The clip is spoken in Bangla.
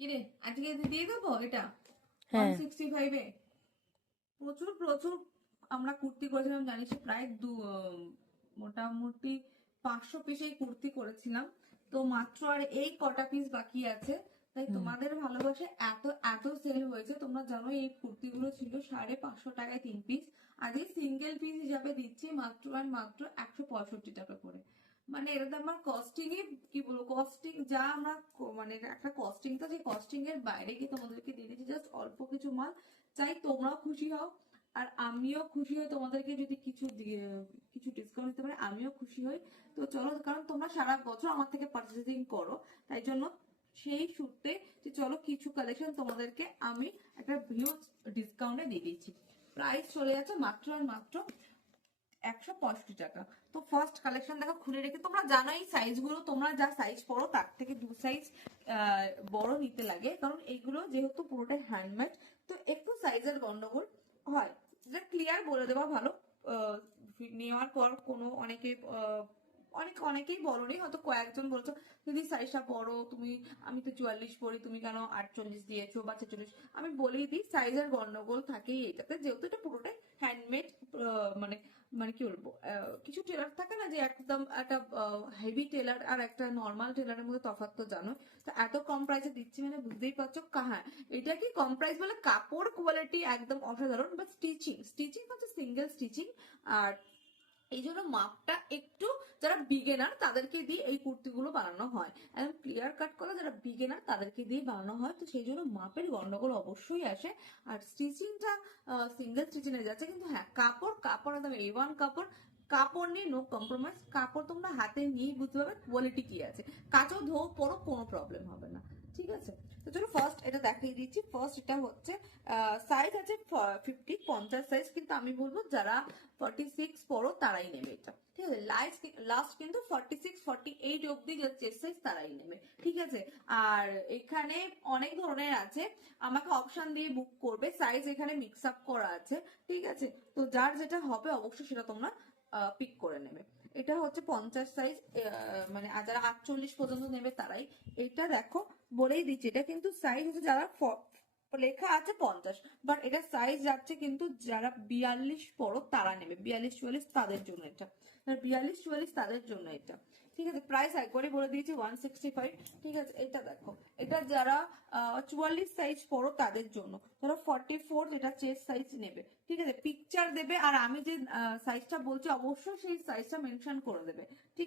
কিরে আজকে দিয়ে দেবো এটা হ্যাঁ 165-এ। প্রচুর প্রচুর আমরা কুর্তি করেছিলাম জানিস, প্রায় মোটামুটি 500 পিসেই কুর্তি করেছিলাম। তো মাত্র আর এই কটা পিস বাকি আছে। তাই হুম তোমাদের ভালোবাসে এত এত সেল হয়েছে। তোমরা জানো এই কুর্তিগুলো ছিল 550 টাকায় 3 পিস। আজ এই সিঙ্গেল পিস হিসাবে দিচ্ছি মাত্র আর মাত্র 165 টাকা করে। মানে এটাতে আমার কস্টিং এ কি বলবো, কস্টিং যা আমরা মানে একটা কস্টিং, তো সেই কস্টিং এর বাইরে কি তোমাদেরকে দিয়ে দিচ্ছি জাস্ট অল্প কিছু মাল। চাই তোমরাও খুশি হও আর আমিও খুশি হই, তোমাদেরকে যদি কিছু কিছু ডিসকাউন্ট দিতে পারে আমিও খুশি হই। তো চলো, কারণ তোমরা সারা বছর আমার থেকে পারচেজিং করো, তাই জন্য সেই সূত্রে যে চলো কিছু কালেকশন তোমাদেরকে আমি একটা হিউজ ডিসকাউন্টে দিয়ে দিচ্ছি। প্রাইস চলে যাচ্ছে মাত্র আর মাত্র 165 টাকা। তো ফার্স্ট কালেকশন দেখো খুলে রেখে, তোমরা জানো এই সাইজ গুলো তোমরা যা সাইজ পড়ো তার থেকে 2 সাইজ বড় নিতে লাগে, কারণ এইগুলো যেহেতু পুরোটাই হ্যান্ডমেড তো একটু সাইজের গন্ডগোল হয়। যেটা ক্লিয়ার বলে দেওয়া ভালো। আহ, নেওয়ার পর কোনো অনেকেই বলনি, হয়তো কয়েকজন বলছো যদি সাইজটা বড় তুমি, আমি তো 44 পরি, তুমি কেন 48 দিয়েছো বা 46। আমি বলেই দিই সাইজের গন্ডগোল থাকেই এটাতে, যেহেতু এটা পুরোটাই হ্যান্ডমেড। মানে মানে কি বলবো, কিছু টেলার থাকে না যে একদম একটা হেভি টেলার আর একটা নর্মাল টেলারের মধ্যে তফাৎ তো জানো। তো এত কম প্রাইসে দিচ্ছি মানে বুঝতেই পারছো। হ্যাঁ, এটা কি কম প্রাইস বলে কাপড় কোয়ালিটি একদম অসাধারণ, বাট স্টিচিং স্টিচিং হচ্ছে সিঙ্গেল স্টিচিং। আর এই জন্য মাপটা একটু, যারা বিগেনার তাদেরকে দিয়ে এই কুর্তিগুলো বানানো হয়, একদম ক্লিয়ার কাট করা যারা বিগেনার তাদেরকে দিয়ে বানানো হয়, তো সেই জন্য মাপের গন্ডগোল অবশ্যই আসে। আর স্টিচিংটা সিঙ্গেল স্টিচিং এ যাচ্ছে, কিন্তু হ্যাঁ কাপড় কাপড় একদম A1 কাপড়। কাপড় নিয়ে নো কম্প্রোমাইজ, কাপড় তোমরা হাতে নিয়েই বুঝতে পারবে কোয়ালিটি কি আছে। কাচো ধো পরো কোনো প্রবলেম হবে না, ঠিক আছে। তো চলো ফার্স্ট এটা দেখিয়ে দিচ্ছি। ফার্স্ট এটা হচ্ছে সাইজ আছে 50 সাইজ, কিন্তু আমি বলবো যারা 46 পরো তারাই নেবে এটা, ঠিক আছে। লাস্ট কিন্তু 46-48 অব্দি যে চেস্ট সাইজ তারাই নেবে, ঠিক আছে। আর এখানে অনেক ধরনের আছে, আমাকে অপশন দিয়ে বুক করবে, সাইজ এখানে মিক্স আপ করা আছে, ঠিক আছে। তো যার যেটা হবে অবশ্যই সেটা তোমরা পিক করে নেবে। এটা হচ্ছে 50 সাইজ, মানে যারা 48 পর্যন্ত নেবে তারাই। এটা দেখো বলেই দিচ্ছি, এটা কিন্তু সাইজ হচ্ছে যারা লেখা আছে 50, বাট এটা সাইজ যাচ্ছে কিন্তু যারা 42 পড়ো তারা নেবে, 42-44 তাদের জন্য এটা, 42-44 তাদের জন্য এটা, ঠিক আছে। প্রাইস একবারই বলে দিয়েছি 165, ঠিক আছে। এটা দেখো, এটা যারা 44 সাইজ পড়ো তাদের জন্য, যারা 44 যেটা চেস্ট সাইজ নেবে, ঠিক আছে। পিকচার দেবে আর আমি যে সাইজটা বলছি অবশ্যই সেই সাইজটা মেনশন করে দেবে, ঠিক